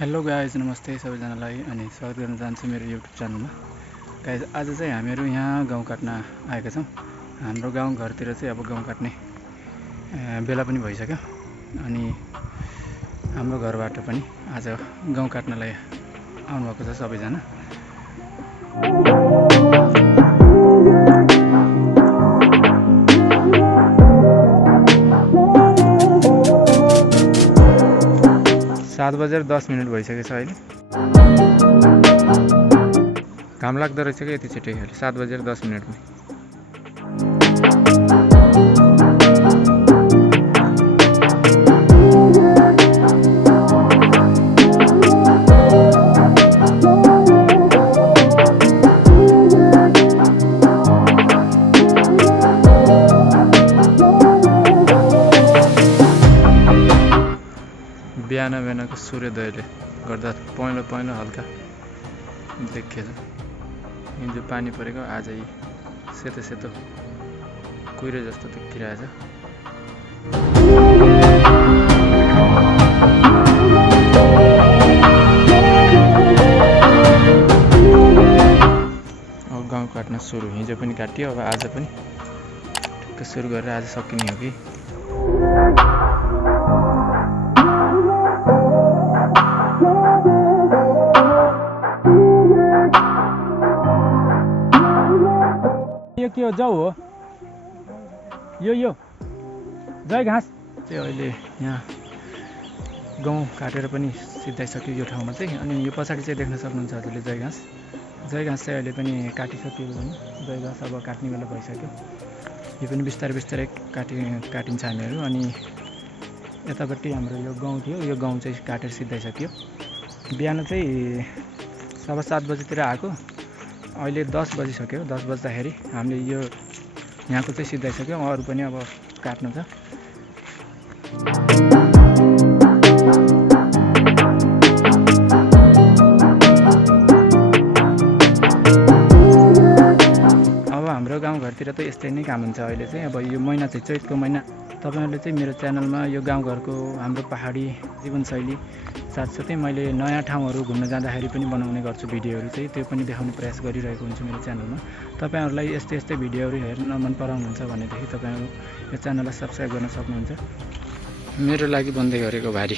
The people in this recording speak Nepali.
हेलो गाइज, नमस्ते सबैजनालाई अनि स्वागत गर्न चाहन्छु मेरो युट्युब च्यानलमा। गाइज, आज चाहिँ हामीहरू यहाँ गाउँ काट्न आएका छौँ। हाम्रो गाउँ घरतिर चाहिँ अब गाउँ काट्ने बेला पनि भइसक्यो अनि हाम्रो घरबाट पनि आज गाउँ काट्नलाई आउनुभएको छ सबैजना। 7:10 भइसकेको छ अहिले। घाम लाग्दो रहेछ क्या यति छिटै अहिले 7:10 बिहानको सूर्योदयले गर्दा पहेँलो पहेँलो हल्का देखिएछ। हिजो पानी परेको, आज सेतो सेतो कुहिरो जस्तो देखिरहेछ। अब गाउँ काट्न सुरु, हिजो पनि काटियो, अब आज पनि ठिक्क सुरु गरेर आज सकिने हो कि। यो के हो? जाउ हो यो जय घाँस चाहिँ अहिले यहाँ गाउँ काटेर पनि सिधाइसक्यो यो ठाउँमा चाहिँ। अनि यो पछाडि चाहिँ देख्न सक्नुहुन्छ हजुरले जय घाँस चाहिँ अहिले पनि काटिसक्यो पनि। जय घाँस अब काट्ने बेला भइसक्यो। यो पनि बिस्तारै बिस्तारै काटिन्छ हामीहरू। अनि यतापट्टि हाम्रो यो गाउँ थियो, यो गाउँ चाहिँ काटेर सिधाइसक्यो। बिहान चाहिँ 7:15 बजीतिर आएको, अहिले 10 बजिसक्यो। 10 बज्दाखेरि हामीले यो यहाँको चाहिँ सिधाइसक्यो, अरू पनि अब काट्नु छ। अब हाम्रो गाउँघरतिर त यस्तै नै काम हुन्छ अहिले चाहिँ। अब यो महिना चाहिँ चैतको महिना। तपाईँहरूले चाहिँ मेरो च्यानलमा यो गाउँघरको हाम्रो पहाडी जीवनशैली साथसाथै मैले नयाँ ठाउँहरू घुम्न जाँदाखेरि पनि बनाउने गर्छु भिडियोहरू चाहिँ, त्यो पनि देखाउने प्रयास गरिरहेको हुन्छु मेरो च्यानलमा। तपाईँहरूलाई यस्तै भिडियोहरू हेर्न मन पराउनुहुन्छ भनेदेखि तपाईँहरू यो च्यानललाई सब्सक्राइब गर्न सक्नुहुन्छ। मेरो लागि बन्दै गरेको भारी।